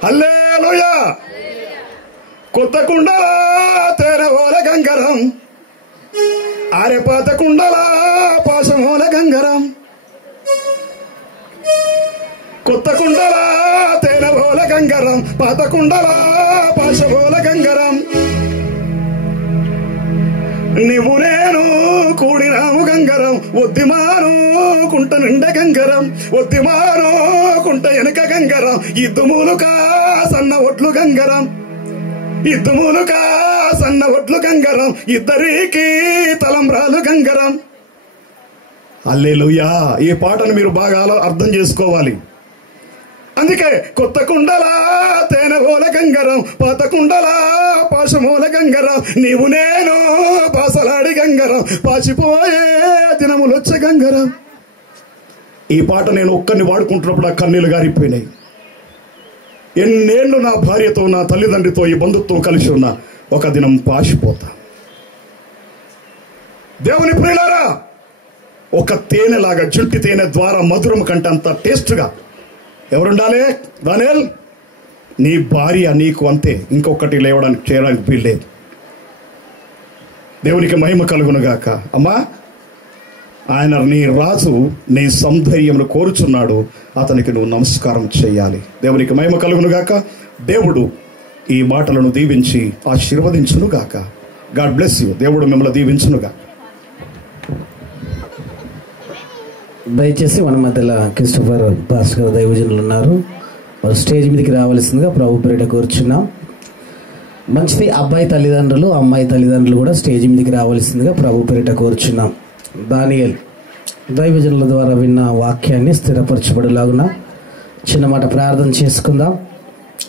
హల్లెలూయా. కొత్త కుండల తెరవోల గంగరం, ఆరే పాత కుండల పాశమోల గంగరం. కొత్త కుండల తెరవోల గంగరం, పాత కుండల పాశమోల గంగరం. నీవు నేను కూడినాము గంగరం, ఒద్దిమాను కుంట నిండ గంగరం, ఒద్దిమాను కుంట వెనుక గంగరం. ఇద్దుమూలుకా సన్న ఒట్లు గంగరం, ఇద్దుమూలుకా సన్న ఒట్లు గంగరం, ఇద్దరికి తలంబ్రాలు గంగరం. హల్లెలూయా. ఈ పాటను మీరు బాగా అర్థం చేసుకోవాలి. అందుకే కొత్త కుండల తేనెగోల గంగరం, పాత కుండల పాశమూల గంగరం. నీవు నేను పాసలాడి గంగరం, పాచిపోయే దినములొచ్చే గంగరం. ఈ పాట నేను ఒక్కరిని వాడుకుంటున్నప్పుడు ఆ కన్నీళ్లు గారిపోయినాయి. ఎన్నేళ్లు నా భార్యతో, నా తల్లిదండ్రితో ఈ బంధుత్వం కలిసి ఉన్నా ఒక దినం పాసిపోతా. దేవుని ప్రియులారా, ఒక తేనెలాగా, జుంటి తేనె ద్వారా మధురం కంటే అంత టేస్ట్గా ఎవరుండాలి? దానియేల్, నీ భార్య నీకు అంతే. ఇంకొకటి లేవడానికి చేయడానికి వీల్లేదు. దేవునికి మహిమ కలుగునుగాక. అమ్మా, ఆయన నీ రాజు నీ సౌందర్యమును కోరుచున్నాడు. అతనికి నువ్వు నమస్కారం చేయాలి. దేవునికి మహిమ కలుగునుగాక. దేవుడు ఈ మాటలను దీవించి ఆశీర్వదించునుగాక. God bless you. దేవుడు మిమ్మల్ని దీవించునుగాక. దయచేసి మన మధ్యలో క్రిస్టోఫర్ పాస్టర్ గారు దైవజనులు ఉన్నారు. వారు స్టేజ్ మీదకి రావాల్సిందిగా ప్రభు పేరిట కూర్చున్నాం. మంచిది. అబ్బాయి తల్లిదండ్రులు, అమ్మాయి తల్లిదండ్రులు కూడా స్టేజ్ మీదకి రావాల్సిందిగా ప్రభు పేరిట కూర్చున్నాం. దానియేల్ దైవజనుల ద్వారా విన్న వాక్యాన్ని స్థిరపరచబడులాగున చిన్న మాట ప్రార్థన చేసుకుందాం.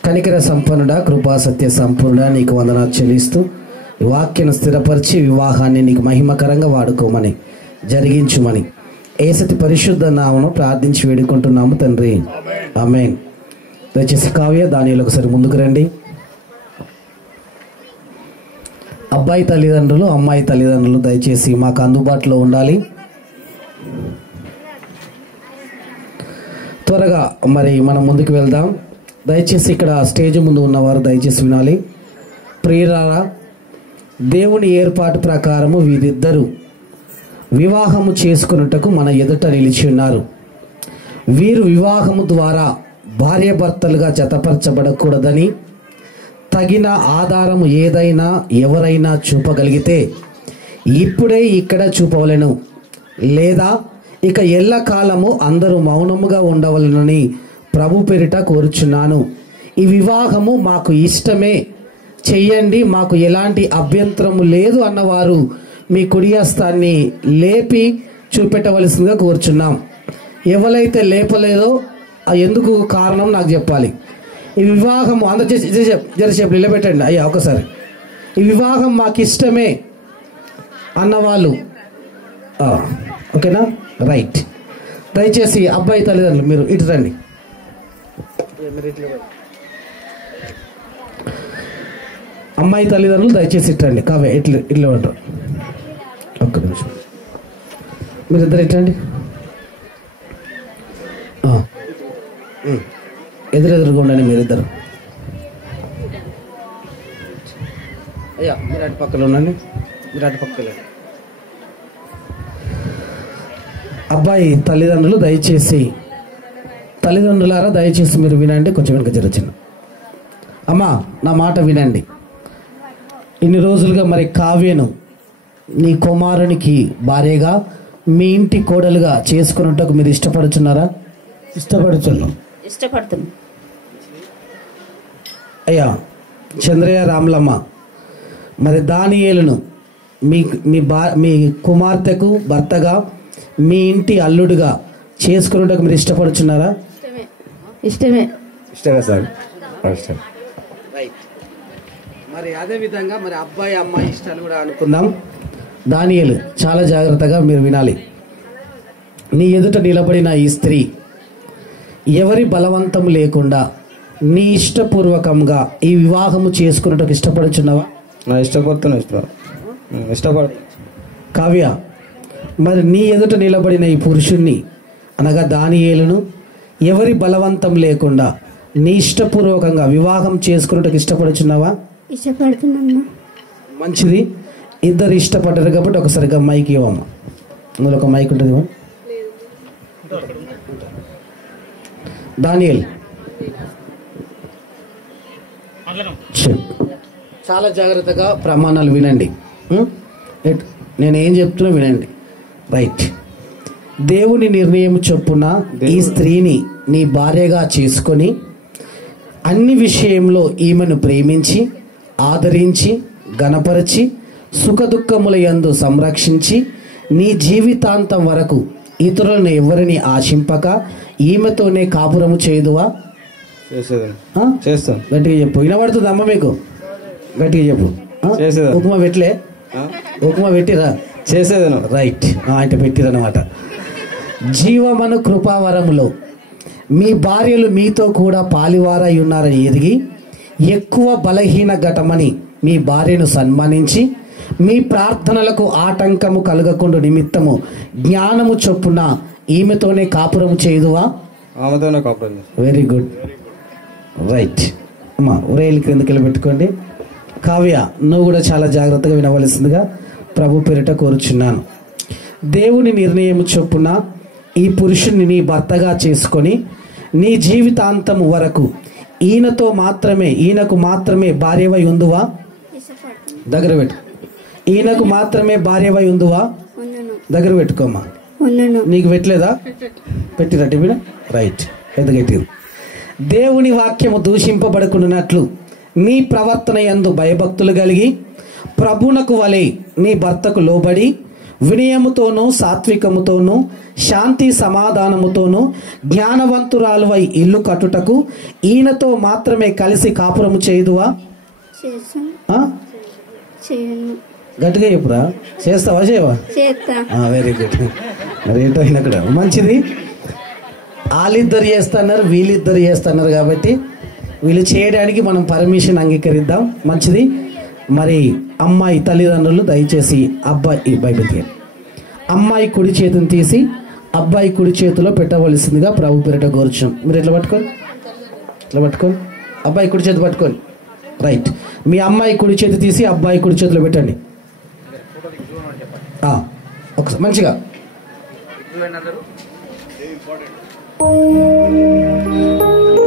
కనికర సంపన్నుడా, కృపా సత్య సంపూర్ణుడా, నీకు వందనాలు చెల్లిస్తూ ఈ వాక్యాన్ని స్థిరపరిచి వివాహాన్ని నీకు మహిమకరంగా వాడుకోమని, జరిగించుమని యేసతి పరిశుద్ధ నామమున ప్రార్థించి వేడుకుంటున్నాము తండ్రి. ఆమేన్. దయచేసి కావ్య, దానియేలు ఒకసారి ముందుకు రండి. అబ్బాయి తల్లిదండ్రులు, అమ్మాయి తల్లిదండ్రులు దయచేసి మాకు అందుబాటులో ఉండాలి. త్వరగా మరి మనం ముందుకు వెళ్దాం. దయచేసి ఇక్కడ స్టేజ్ ముందు ఉన్నవారు దయచేసి వినాలి. ప్రియులారా, దేవుని ఏర్పాటు ప్రకారము వీరిద్దరూ వివాహము చేసుకున్నట్టుకు మన ఎదుట నిలిచి ఉన్నారు. వీరు వివాహము ద్వారా భార్యాభర్తలుగా జతపరచబడకూడదని తగిన ఆధారము ఏదైనా ఎవరైనా చూపగలిగితే ఇప్పుడే ఇక్కడ చూపవలెను, లేదా ఇక ఎల్లకాలము అందరూ మౌనముగా ఉండవలెనని ప్రభు పేరిట కోరుచున్నాను. ఈ వివాహము మాకు ఇష్టమే, చెయ్యండి, మాకు ఎలాంటి అభ్యంతరము లేదు అన్నవారు మీ కుడి హస్తాన్ని లేపి చూపెట్టవలసిందిగా కోరుచున్నాం. ఎవరైతే లేపలేదో ఎందుకు కారణం నాకు చెప్పాలి. ఈ వివాహము అందరూ జరసేపు నిలబెట్టండి అయ్యా ఒకసారి. ఈ వివాహం మాకు ఇష్టమే అన్నవాళ్ళు ఓకేనా? రైట్. దయచేసి అబ్బాయి తల్లిదండ్రులు మీరు ఇటు రండి. అమ్మాయి తల్లిదండ్రులు దయచేసి ఇట్టండి. కావే ఇట్లా ఉంటారు. ఒక్క నిమిషం మీరిద్దరు ఇట్టండి. ఎదురెదురుగా ఉండండి మీరిద్దరు. అయ్యా మీరు అటు పక్కన ఉండండి, మీరు అటు పక్కన. అబ్బాయి తల్లిదండ్రులు దయచేసి, తల్లిదండ్రులారా దయచేసి మీరు వినండి. కొంచెం వెనుక జరగచ్చు. అమ్మా నా మాట వినండి. ఇన్ని రోజులుగా మరి కావ్యను నీ కుమారునికి భార్యగా, మీ ఇంటి కోడలుగా చేసుకున్నట్టుకు మీరు ఇష్టపడుచున్నారా? ఇష్టపడుతున్నాం. అయ్యా చంద్రయ్య రాములమ్మ, మరి దానియేలును మీ కుమార్తెకు భర్తగా, మీ ఇంటి అల్లుడుగా చేసుకున్నట్టుకు మీరు ఇష్టపడుచున్నారా? ఇష్టమే సార్. రైట్. మరి అదే విధంగా మరి అబ్బాయి అమ్మాయి ఇష్టాలు కూడా అనుకుందాం. దానియేలు, చాలా జాగ్రత్తగా మీరు వినాలి. నీ ఎదుట నిలబడిన ఈ స్త్రీ ఎవరి బలవంతం లేకుండా నీ ఇష్టపూర్వకంగా ఈ వివాహము చేసుకున్నట్టుకు ఇష్టపడుచున్నావా? ఇష్టపడు. కావ్య, మరి నీ ఎదుట నిలబడిన ఈ పురుషుణ్ణి అనగా దానియేలును ఎవరి బలవంతం లేకుండా నీ ఇష్టపూర్వకంగా వివాహం చేసుకున్నట్టుకు ఇష్టపడుచున్నావా? ఇష్టపడుతున్నా. మంచిది. ఇద్దరు ఇష్టపడ్డారు కాబట్టి ఒకసారిగా మైక్ ఇవ్వమ్మా. అందులో ఒక మైక్ ఉంటుంది. దానియేల్, చాలా జాగ్రత్తగా ప్రమాణాలు వినండి. నేనేం చెప్తున్నా వినండి. రైట్. దేవుని నిర్ణయం చొప్పున ఈ స్త్రీని నీ భార్యగా చేసుకొని అన్ని విషయంలో ఈమెను ప్రేమించి ఆదరించి గణపరచి సుఖదుఖముల యందు సంరక్షించి నీ జీవితాంతం వరకు ఇతరులను ఎవరిని ఆశింపక ఈమెతోనే కాపురము చేయుదువా? చేస్తాను. గట్టిగా చెప్పు. వినబడుతుంది అమ్మ మీకు? గట్టిగా చెప్పు. ఉప్మా పెట్టలే? ఉప్మా పెట్టిరా? చేసేదను. రైట్. అంటే పెట్టిరనమాట. జీవమను కృపావరములో మీ భార్యలు మీతో కూడా పాలివారై ఉన్నారని ఎదిగి ఎక్కువ బలహీన ఘటమని మీ భార్యను సన్మానించి మీ ప్రార్థనలకు ఆటంకము కలగకుండా నిమిత్తము జ్ఞానము చొప్పున ఈమెతోనే కాపురము చేయుదువా? ఆమెతోనే కాపురం. Very good. రైట్. అమ్మా ఉరేలు క్రిందకి వెళ్ళి పెట్టుకోండి. కావ్య, నువ్వు కూడా చాలా జాగ్రత్తగా వినవలసిందిగా ప్రభు పేరిట కోరుచున్నాను. దేవుని నిర్ణయం చొప్పున ఈ పురుషుణ్ణి నీ భర్తగా చేసుకొని నీ జీవితాంతము వరకు ఈయనకు మాత్రమే భార్యవై ఉందువా? దగ్గర పెట్టు. ఈయనకు మాత్రమే భార్యవై ఉందువా? దగ్గర పెట్టుకోమ్మా. నీకు పెట్టలేదా? పెట్టిరా టిఫిన్? రైట్. ఎదగట్టింది. దేవుని వాక్యము దూషింపబడుకున్నట్లు నీ ప్రవర్తన యందు భయభక్తులు కలిగి ప్రభునకు వలె నీ భర్తకు లోబడి వినయముతోనూ సాత్వికముతోనూ శాంతి సమాధానముతోనూ జ్ఞానవంతురాలువై ఇల్లు కట్టుటకు ఈయనతో మాత్రమే కలిసి కాపురము చేయుదువా? గట్టిగా చెప్పురా. చేస్తావా? చేయవా? Very good. మరి ఏంటో ఇక్కడ మంచిది. వాళ్ళిద్దరు చేస్తున్నారు, వీళ్ళిద్దరు చేస్తున్నారు కాబట్టి వీళ్ళు చేయడానికి మనం పర్మిషన్ అంగీకరిద్దాం. మంచిది. మరి అమ్మాయి తల్లిదండ్రులు దయచేసి అమ్మాయి కుడి చేతిని తీసి అబ్బాయి కుడి చేతిలో పెట్టవలసిందిగా ప్రభు పేరిట కోరుచున్నాం. మీరు ఎట్లా పట్టుకోండి, ఇట్లా పట్టుకోండి. అబ్బాయి కుడి చేతి పట్టుకోండి. రైట్. మీ అమ్మాయి కుడి చేతి తీసి అబ్బాయి కుడి చేతిలో పెట్టండి. ఒకసారి మంచిగా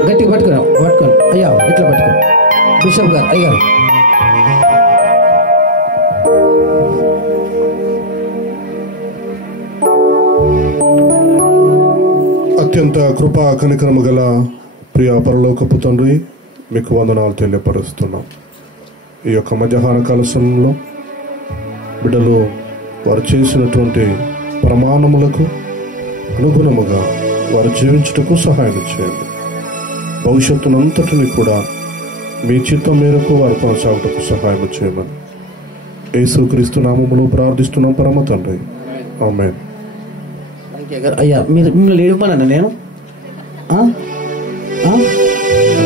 గట్టిగా పట్టుకోండి. అయ్యా ఇట్లా పట్టుకోండి. బిషప్ గారు, అయ్యారు. అత్యంత కృపా కనికరము గల ప్రియ పరలోకపు తండ్రి, మీకు వందనాలు తెలియపరుస్తున్నాం. ఈ యొక్క మధ్యాహ్న కాల సమయంలో బిడ్డలు వారు చేసినటువంటి ప్రమాణములకు అనుగుణముగా వారు జీవించుటకు సహాయం చేయండి. భవిష్యత్తునంతటిని కూడా మీ చిత్తం మేరకు వారు కొనసాగుటకు సహాయం చేయమని యేసుక్రీస్తు నామములో ప్రార్థిస్తున్నాం పరమ తండ్రి. ఆమేన్. అయ్యా మీరు మిమ్మల్ని ఏమన్నా నేను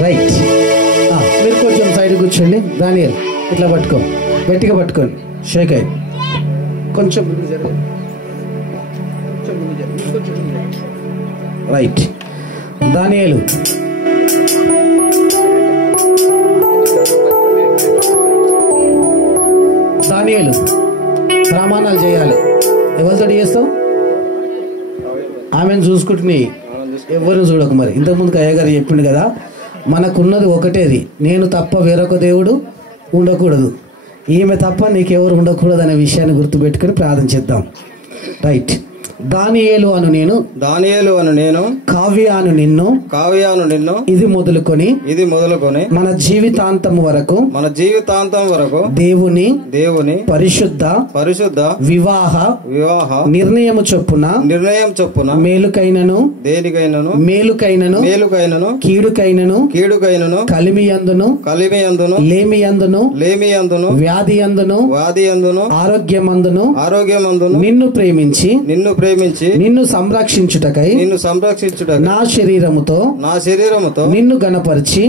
రైట్. మీరు కొంచెం సైడ్ కూర్చోండి. దానియేల్ ఇట్లా పట్టుకో, గట్టిగా పట్టుకోండి. షేక్ అయ్యి కొంచెం రైట్. దానియేలు ప్రమాణాలు చేయాలి. ఎవరితో చేస్తావు? ఆమెను చూసుకుంటుని ఎవరిని చూడకు. మరి ఇంతకుముందుకు అయ్యగారు చెప్పిండు కదా, మనకున్నది ఒకటేది, నేను తప్ప వేరొక దేవుడు ఉండకూడదు, ఈమె తప్ప నీకెవరు ఉండకూడదు అనే విషయాన్ని గుర్తుపెట్టుకుని ప్రార్థన చేద్దాం. రైట్. దానియేలు అను నేను కావ్య అను నిన్ను ఇది మొదలుకొని మన జీవితాంతం వరకు దేవుని పరిశుద్ధ వివాహ నిర్ణయము చొప్పున మేలుకైనను కీడుకైనను కలిమియందును లేమియందును వ్యాధియందును ఆరోగ్యమందును నిన్ను ప్రేమించి నిన్ను సంరక్షించుటకై నా శరీరముతో నిన్ను గణపరిచి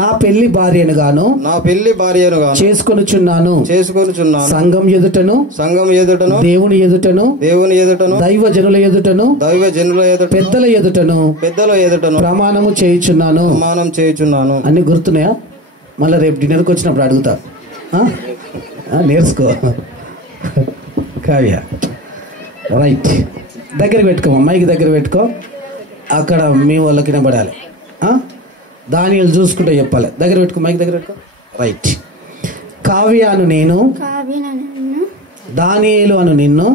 నా పెళ్లి భార్యను గాను చేసుకొనుచున్నాను సంఘం ఎదుటను దేవుని ఎదుటను దైవ జనుల ఎదుటను పెద్దల ఎదుటను ప్రమాణము చేయుచున్నాను. అన్ని గుర్తున్నాయా? మళ్ళీ రేపు డిన్నర్కి వచ్చినప్పుడు అడుగుతా. నేర్చుకో కావ్య. రైట్, దగ్గర పెట్టుకో, మైక్ దగ్గర పెట్టుకో. అక్కడ మీ వాళ్ళకి వినబడాలి. దానియేలు చూసుకుంటే చెప్పాలి. దగ్గర పెట్టుకో, మైక్ దగ్గర పెట్టుకో. రైట్. కావ్య అను నేను దానియేలు అను నిన్ను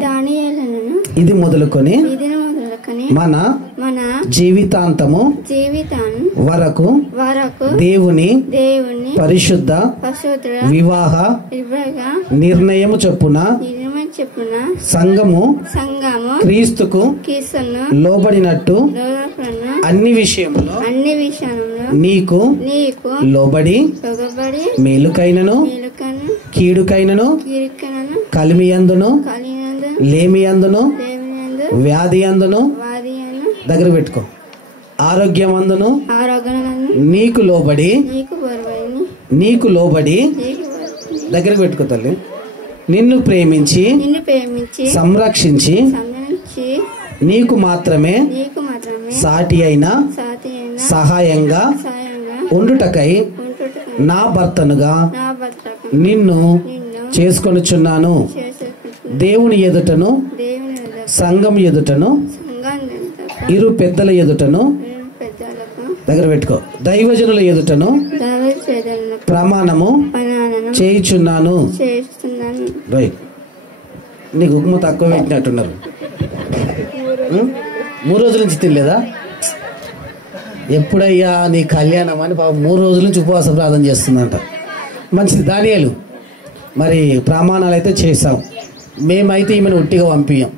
ఇది మొదలుకొని మన జీవితాంతము వరకు దేవుని పరిశుద్ధ వివాహ నిర్ణయము చొప్పున సంఘము క్రీస్తుకు లోబడినట్టు అన్ని విషయములో నీకు లోబడి మేలుకైనను కీడుకైనను కలిమియందును లేమియందును వ్యాధియందును దగ్గర పెట్టుకో ఆరోగ్యమందును నీకు లోబడి దగ్గర పెట్టుకో తల్లి. నిన్ను ప్రేమించి సంరక్షించి నీకు మాత్రమే సాటి అయిన సహాయంగా ఉండుటకై నా భర్తనుగా నిన్ను చేసుకొనుచున్నాను. దేవుని ఎదుటను సంఘం ఎదుటను ఇరు పెద్దల ఎదుటను దగ్గర పెట్టుకో దైవజనుల ఎదుటను ప్రమాణము చేయుచున్నాను. రైట్. నీకు ఉగ్మ తక్కువ పెట్టినట్టున్నారు. 3 రోజుల నుంచి తినలేదా? ఎప్పుడయ్యా నీ కళ్యాణం అని 3 రోజుల నుంచి ఉపవాస ప్రార్థన చేస్తుందంట. మంచిది. దానియేలు మరి ప్రమాణాలు అయితే చేసాం. మేమైతే ఈమెను ఉట్టిగా పంపించాం.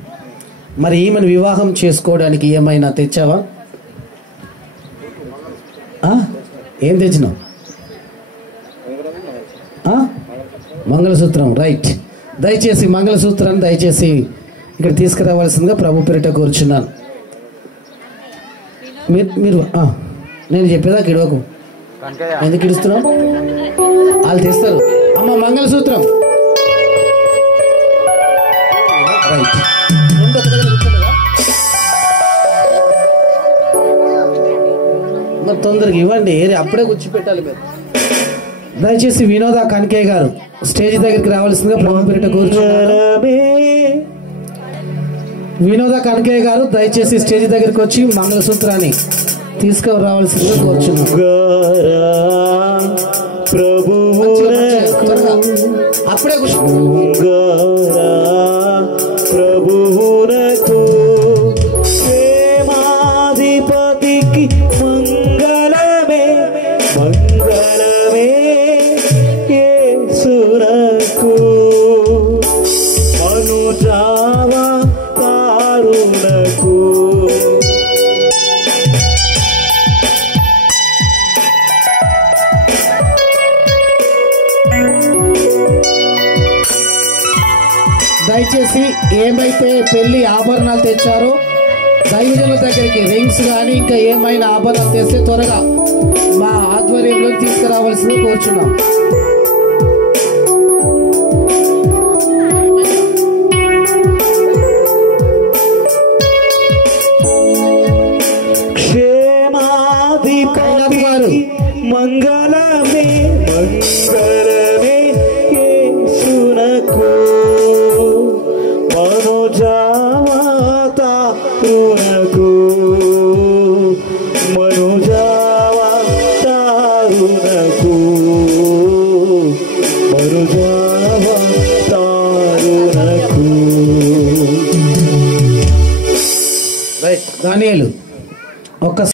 మరి ఈమెను వివాహం చేసుకోవడానికి ఏమైనా తెచ్చావా? ఏం తెచ్చినావు? మంగళసూత్రం. రైట్. దయచేసి మంగళసూత్రాన్ని దయచేసి ఇక్కడ తీసుకురావాల్సిందిగా ప్రభు పేరిట కోరుచున్నాను. మీరు నేను చెప్పేదాకా ఇడవకు. ఎందుకు ఇడుస్తున్నావు? వాళ్ళు తెస్తారు. అమ్మ మంగళసూత్రం. రైట్. మరి తొందరగా ఇవ్వండి. అప్పుడే కూర్చిపెట్టాలి మీరు. దయచేసి వినోద కనకయ్య గారు స్టేజ్ దగ్గరికి రావాల్సిందిగా ప్రభు పేరిట కూర్చున్నారు. వినోద కనకయ్య గారు దయచేసి స్టేజ్ దగ్గరికి వచ్చి మంగళసూత్రాన్ని తీసుకురావాల్సిందిగా కోరుచున్నారు. అప్పుడే ప్రభువునకు ప్రేమాధిపతికి మంగళమే మంగళమే యేసునకు మనుజావా కారుణకు దయచేసి ఏమైతే పెళ్లి ఆభరణాలు తెచ్చారో దైవజనుల దగ్గరికి రింగ్స్ కానీ ఇంకా ఏమైనా ఆభరణాలు తెస్తే త్వరగా మా ఆధ్వర్యంలో తీసుకురావాల్సింది కోరుచున్నాం. క్షేమాధిపతి మంగళమే మంగళమే యేసునకు మనుజావతారునకు మనుజావతారునకు మనుజావతారునకు దానియేలు